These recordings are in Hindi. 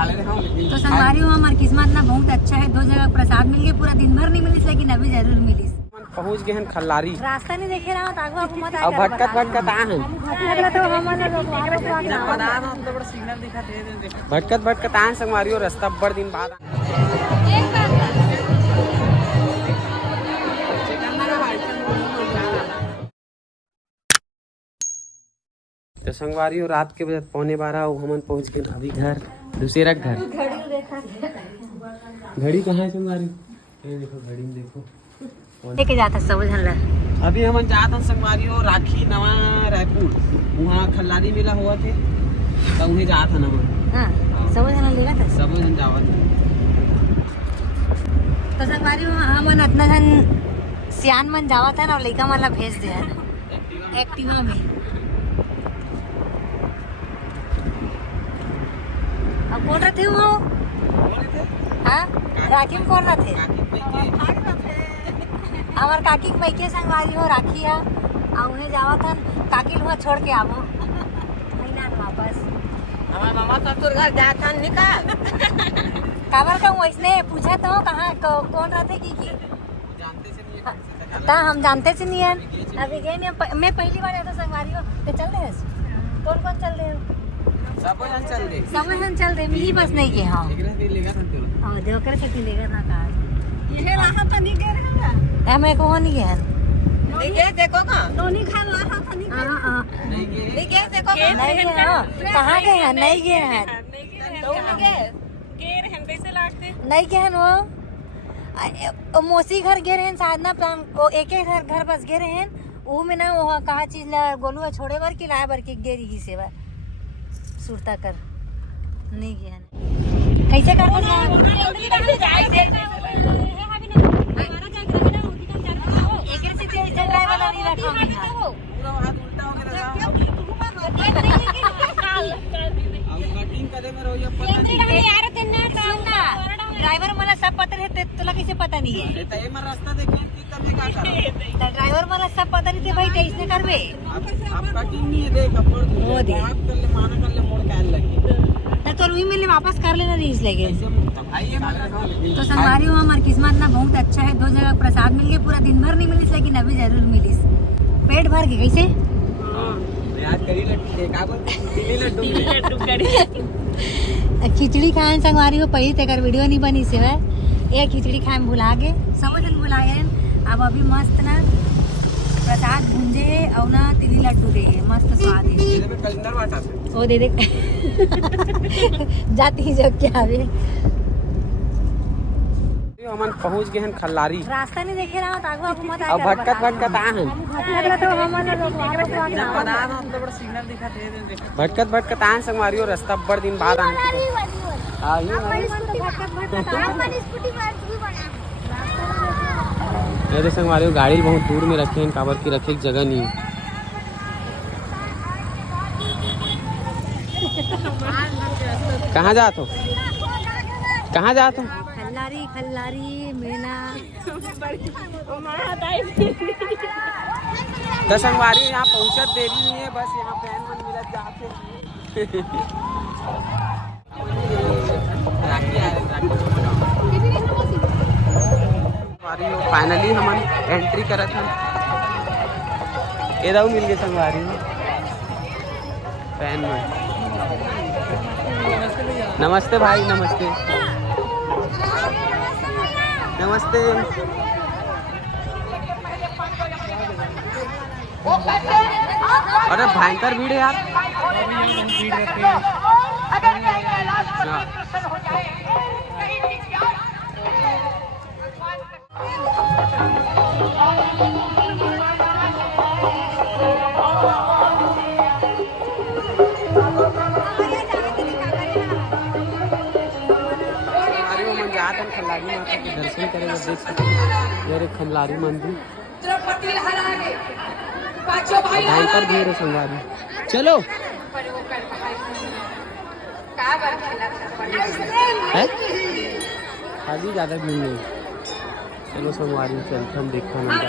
तो संगवारी हुआ हमारी किस्मत ना बहुत अच्छा है, 2 जगह प्रसाद मिल गए, पूरा दिन भर नहीं मिली लेकिन अभी जरूर मिली। पहुंच गए हैं खल्लारी। रास्ता नहीं देखे रहा तो आगू मत अब भटकत भटकत आए हैं। भटकत भटकत आए संगवारी और रास्ता बड़ दिन बाद। तो संगवारी और रात के बजे 11:15 हम पहुंच गए अभी घर, दूसरा घर। घड़ी कहाँ है संगवारी? ये देखो घड़ी में देखो लेके जाता सब झल्ला। अभी हम जात हन संगवारी और राखी नवा रायपुर, वहाँ खल्लारी मेला हुआ थे तो उन्हें जात हन हम। हां सब झल्ला लेगा था, सब जन जावत। तो संगवारी हमन इतना जन सियान मन जावत है और लइका मन ला भेज दे हन एक्टिवा में। अब कौन रहते हो? हाँ राखी में कौन रहते? हमार काकी मैके संगवारी हो राखी है और उन्हें जावा था काकी वहाँ छोड़ के आवो महीना वापस। हमार मामा ससुर घर जाता निकाल काबर का वैसने पूछा तो कहाँ कौन रहते की ता हम जानते से नहीं है। अभी गए नहीं, मैं पहली बार आता संगवारी हो तो चल रहे कौन कौन चल रहे हो? सब जन चल रहे मिली बस नहीं के। हाँ देवकर से लेगा ना कार ये रहा था नहीं गए रहेगा मैं को नहीं गया नहीं गए देखो का नहीं खा रहा था नहीं नहीं गए देखो नहीं गए। कहाँ गए हैं? नहीं गए हैं, कैसे लागते नहीं गए हैं। वो मौसी घर गए रहे साधना प्लान को एक घर बस गए रहे वो में ना वो कहा चीज ला गोलू छोड़े बार की लाया बार की गेरी की सेवा सुरता कर नहीं गया। कैसे करते ड्राइवर मला सब पता रहते तुला कैसे पता नहीं है? रास्ता देखे ड्राइवर मला सब पता नहीं थे भाई कैसे करबे तो वही मिलने वापस कर लेना रीस लगे। तो संगवारी हुआ हमारी किस्मत ना बहुत अच्छा है, 2 जगह प्रसाद मिल गए, पूरा दिन भर नहीं मिली लेकिन अभी जरूर मिली। पेट भर के कैसे खिचड़ी खाए संगवारी हो पहली तक वीडियो नहीं बनी से एक खिचड़ी खाए में भुला गए सब जन भुलाए। अब अभी मस्त ना प्रसाद भुंजे और ना तिली लड्डू दे मस्त स्वाद है वो दे जाती जब क्या आवे। हमन पहुंच गए हैं खल्लारी। रास्ता नहीं देखे रहा तो आगू मत अब भटकत भटकत आए हैं। भटकत भटकत आए संगवारी और रास्ता बड़ दिन बाद आए। ये संगवारी गाड़ी बहुत दूर में रखे हैं, काबर की रखे जगह नहीं। कहाँ जात हो? कहाँ जात हो? खल्लारी खल्लारी मेला तो संगवारी यहाँ पहुँचत देरी नहीं है, बस यहाँ फैन मन मिलत जाते। फाइनली हम एंट्री करत हम एदाऊ मिल गए संगवारी फैन में। नमस्ते भाई नमस्ते नमस्ते। अरे भयंकर भीड़ है यार। खल्लारी माता के दर्शन करेंगे, देख सकते हैं ये खल्लारी मंदिर भयंकर भीड़ है संगवारी। चलो है खाली ज्यादा भीड़ नहीं। चलो संगवारी चलते हम देखा नंबर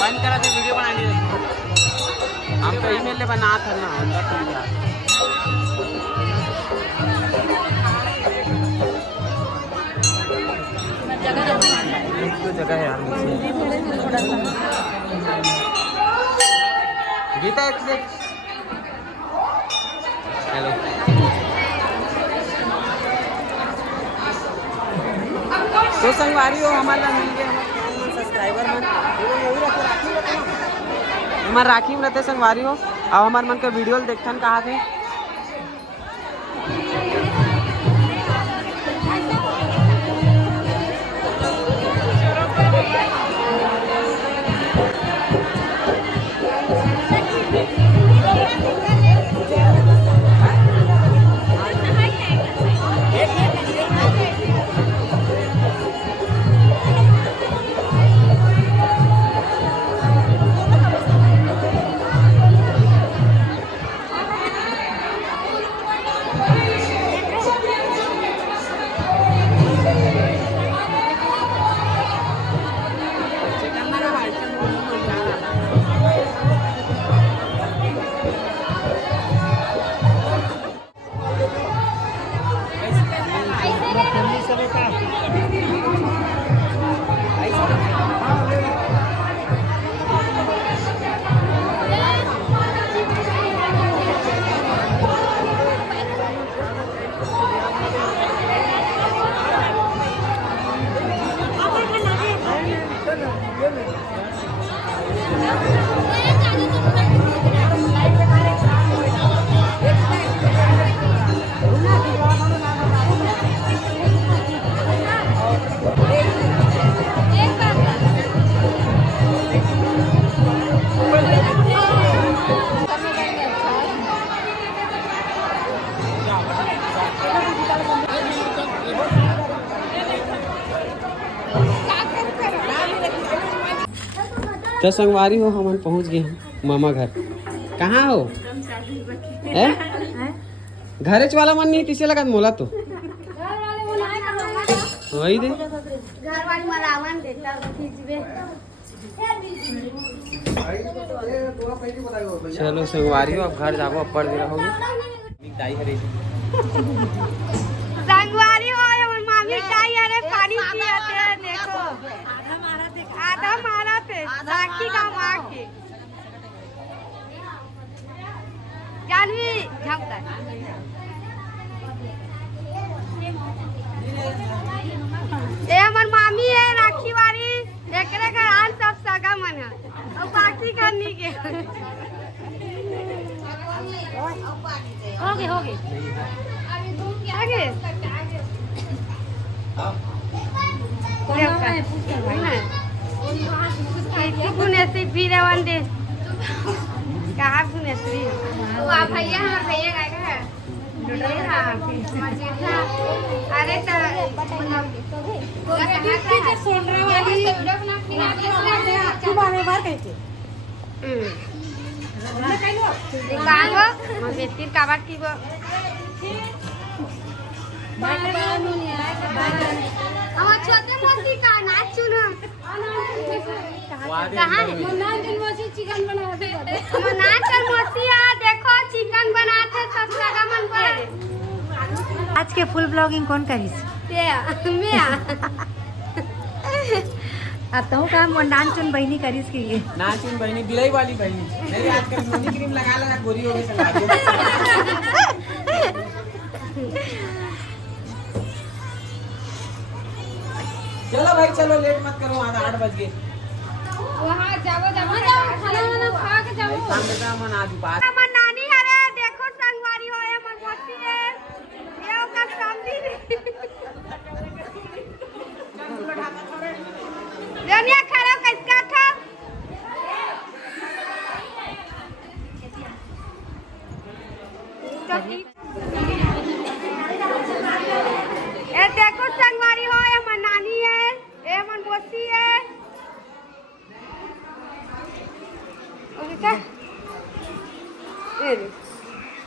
बंद करा थे वीडियो बनाने हम तो ईमेल ले बना था ना अंदर जगह है यार नीचे। गीता एक से हेलो तो संगवारी हो हमारा मिल गया सब्सक्राइबर मन हमार राखी में रहते संगवारी हो अब हमारे मन के वीडियो देखथन कहा थे तो संगवारी हो हम पहुंच गए हैं मामा घर। कहाँ हो घरे वाला मन नहीं तीसरे लगा मोला तो वही दे चलो संगवारी हो अब घर जाओ पढ़ भी रहोगे संगवारी हो मामी चाय अरे पानी पिए देखो आधा मारा थे राखी का मार के जानवी झमका ए हमर मामी है राखी वाली एकरे घर आन सब सगा मन है और बाकी करनी के हो गए आगे गुनेश्री फिर वंदे कहाँ गुनेश्री भैया अरे बेतिर काबाट की আমার ছোট মসি का नाच चुनो कहां है नाच मौसी चिकन बनाते हम नाच मौसी आ देखो चिकन बनाते सब जगह मन करे आज के फुल ब्लॉगिंग कौन करिस मैं अब तो काम नान चुन बहनी करिस के लिए नान चुन बहनी बिलाई वाली बहनी नहीं आजकल मोनी क्रीम लगा लगा गोरी हो गई संगवारी चलो भाई चलो लेट मत करो आधा 8 बज गए वहां जाओ खाना वाना खा के जाओ काम बेटा मन आज बात हमर नानी अरे देखो संगवारी होए हमर मोती है ये ओका समझी जनिया खड़ा किसका था ए देखो संगवारी होए हमर नानी है ए हमर मोती है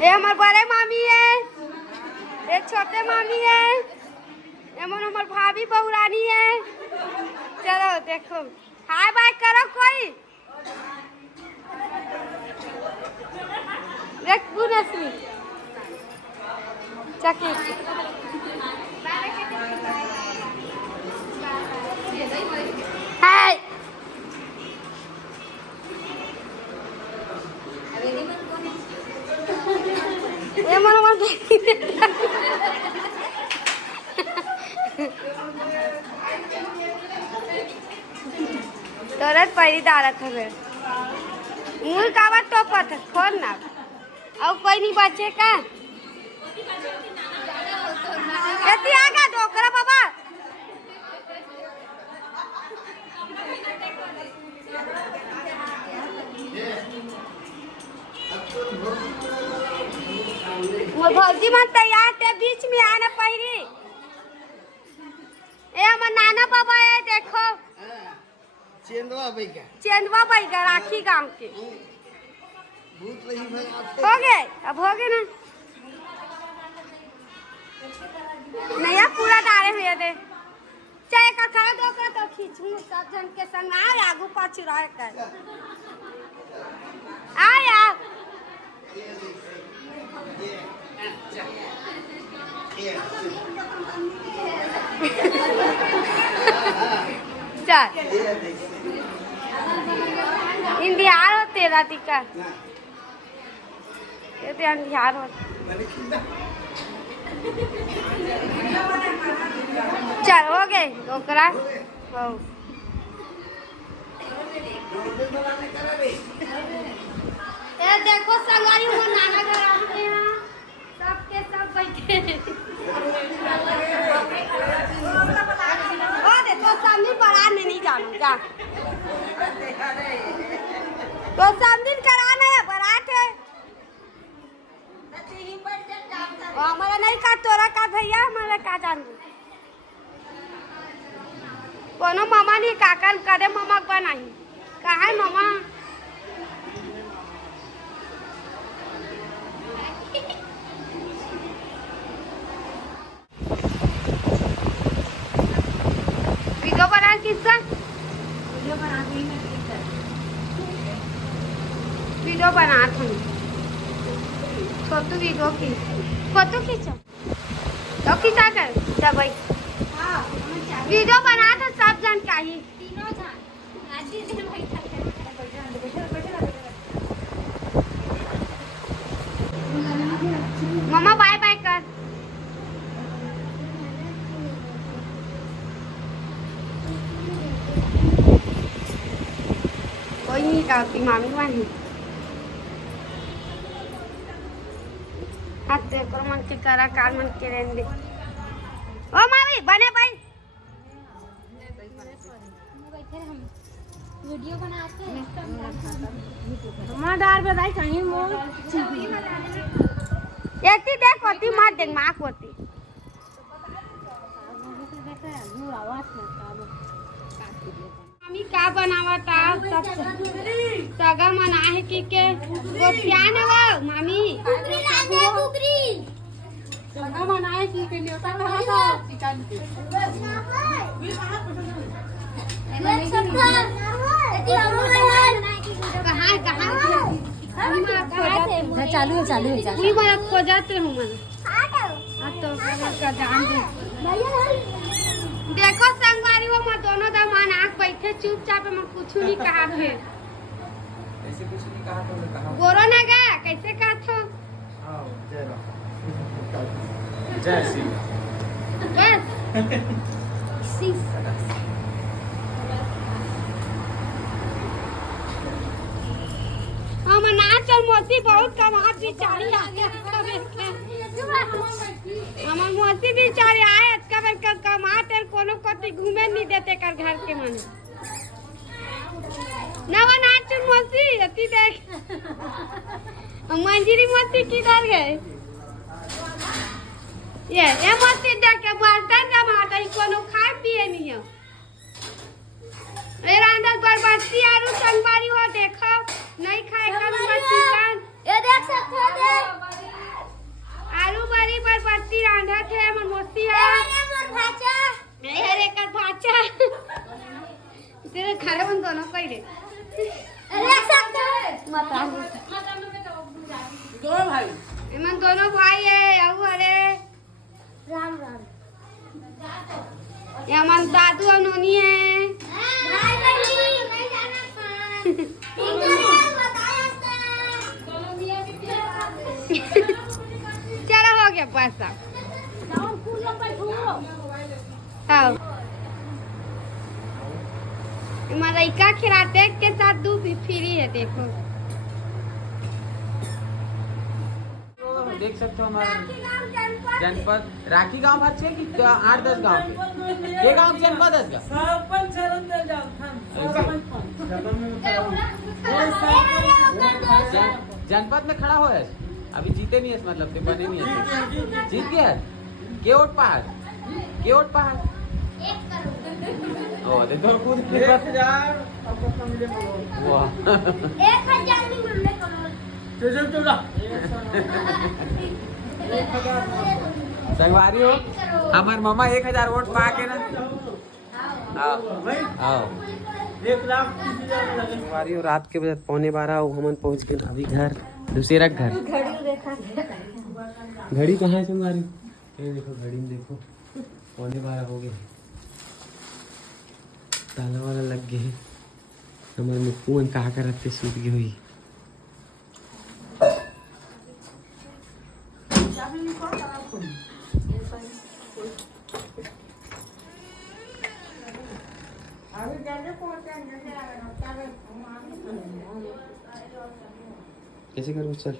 ये हमारे बड़े मामी है ये छोटे मामी है एमन हमार भाभी बहुरानी है चलो देखो हाय बाय करो कोई देख गुनश्री चकी हाय ये मन मन तोरत पहिली दारत हवे मुल कावा टोपत फोन ना अब कोई नहीं बचे का खेती आगा डोकरा बाबा वो भौजी मन तैयार थे बीच में आना पहिरी ए हमर नाना बाबा है देखो चेंदवा बैगा राखी गांव के हो गए अब हो गए ना नया पूरा डाले हुए दे चाहे का खा दो का तो खींचू सब जन के संग आ आगू पाछू रह कर आ यार चल इंदिहार होते राती का ये तो इंदिहार होते चल हो गए डोकरा हो ये देखो संगारी वो नाना घर आते हैं सबके सब बैठे हो दे तो सामने बारात में नहीं जानो जा तो सामने कराना है बारात है हमारा नहीं का तोरा का भैया हमारा का जान कोनो मामा नहीं काका करे मामा बनाई कहा है मामा वीडियो बना किसका वीडियो बना थी फोटो वीडियो की फोटो खींचो तो खींचा कर जब वीडियो बना तो सब जन का ही तीनों जन मम्मा बाय बाय कर कोई नहीं करती मामी वाली आते को मन के करा काल मन के रेंदे ओ मामी बने भाई वीडियो बनाते हैं हमारा पे भाई कहीं मोर एती देख होती मार देख मां होती मामी का बनावता सब सगा मना है कि के गोतिया न वो मामी सगा मनाए की के लिए उतार रहा था चिकन के कहाँ चालू है चालू है वही मैं खोजाते हूँ मैं अब तो का जान दे देखो संगवारी वो मैं दोनों दमान आँख बैठे चुपचाप मैं कुछ नहीं कहा थे ऐसे कुछ नहीं कहा तो मैं कहा गोरो ना गया कैसे कहा था जय श्री बस हम नाच और मौसी बहुत कमात बिचारी आ गया हमार मौसी बिचारी आए का कमात और कोनो कति घूमे नहीं देते कर घर के माने नवा नाच और मौसी अति देख मंजीरी मौसी किधर गए ये मौसी देख के बर्तन जमाता ही कोनो खाए पिए नहीं है ए रांदल बरबस्ती आरू संगवारी हो देखो नहीं खाए कम बस्ती कान ये देख सकते हो दे आलू बड़ी बरबस्ती रांधा थे मन मोसी है अरे मोर भाचा मेरे का भाचा तेरे घर में दोनों कोई रे देख सकते हो मत दो भाई एमन दोनों भाई है अब अरे राम राम ये मन दादू और नोनी है गया पैसा। हाँ मलाइका खिलाते के साथ दूध भी फ्री है देखो। देख सकते हो हमारा जनपद राखी गांव अच्छे कि 8-10 गांव ये गांव जनपद है जनपद में खड़ा हो है अभी जीते नहीं है मतलब से बने नहीं है जीत गया के वोट पास ओ देखो खुद 1000 संगवारी हो हमारे मामा 1000 वोट पा के ना आओ 1,30,000 संगवारी हो रात के बजे 11:15 हमन पहुंच गए अभी घर दूसरा घर घड़ी कहाँ है संगवारी ये देखो घड़ी में देखो 11:15 हो गए ताला वाला लग गए हमारे मुक्कू कहा कर रखते सूट गई हुई कैसे करूँ चल